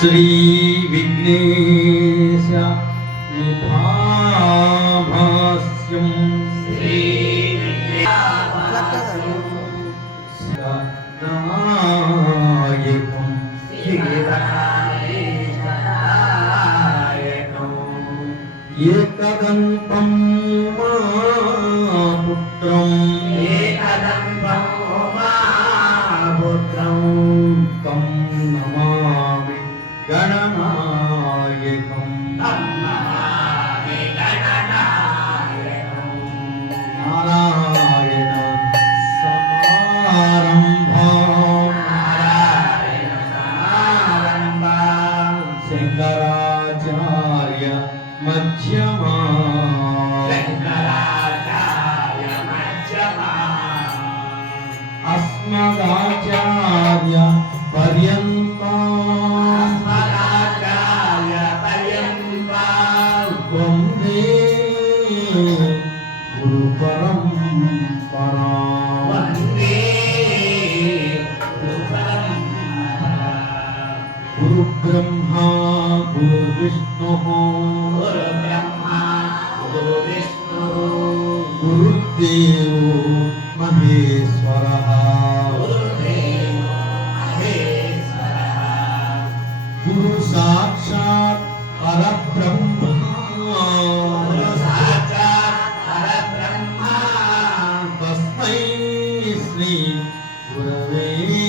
श्री विघ्नेश निभाभास्यं श्री नायकं एकदन्तं पुत्रं तं नमामि गणनायकं नारायण समारम्भां शंकराचार्य मध्यमा अस्मदाचार्य पर्यन्तां वन्दे गुरुपरम्परां गुरुब्रह्मा गुरुविष्णुः गुरुदेवो महेश्वरः गुरु साक्षात् परब्रह्म तस्मै श्री गुरवे